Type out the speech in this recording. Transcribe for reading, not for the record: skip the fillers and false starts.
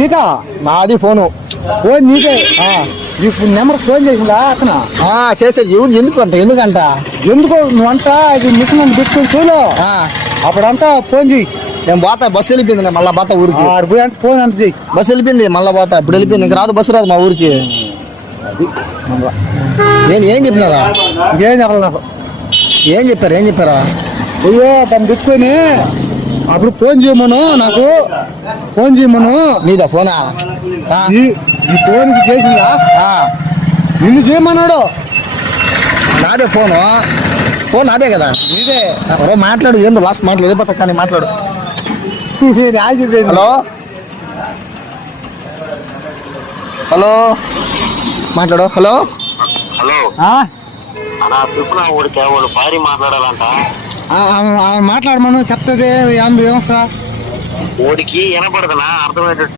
నీకా? నాది phone. Phone నీకే? ఇప్పుడు నెంబర్ ఫోన్ చేసిందా అతను? చేసేది ఎందుకంట ఎందుకు నువ్వంటా ఇది మిషన్ పెట్టుకుని చూడు. అప్పుడంతా ఫోన్ చెయ్యి. నేను పోతా, బస్సు వెళ్ళిపోయింది, మళ్ళా పోతా ఊరికి. అంటే ఫోన్ అంత చెయ్యి. బస్సు వెళ్ళిపోయింది, మళ్ళా పోతా. ఇప్పుడు వెళ్ళిపోయింది, ఇంక రాదు బస్సు రాదు మా ఊరికి. అది నేను ఏం చెప్పినారా? ఇంకేం చెప్పాలి నాకు? ఏం చెప్పారా? అయ్యో దాన్ని పెట్టుకొని అప్పుడు ఫోన్ చేయమను, నాకు ఫోన్ చేయమను. నీదా ఫోనా? ఈ ఫోన్కి చేసిందా? నిన్ను చేయమన్నాడు. నాదే ఫోను. ఫోన్ నాదే కదా. నీదే. మాట్లాడు, ఏందో లాస్ట్ మాట్లాడు, వెళ్ళిపోతా కానీ మాట్లాడు. హలో మాట్లాడు. హలో భారీ మాట్లాడాలంట. మాట్లాడమను చెప్తుంది. ఏం వ్యవస్థ ఓడికి వినపడదనా అర్థమయ్యేటట్టు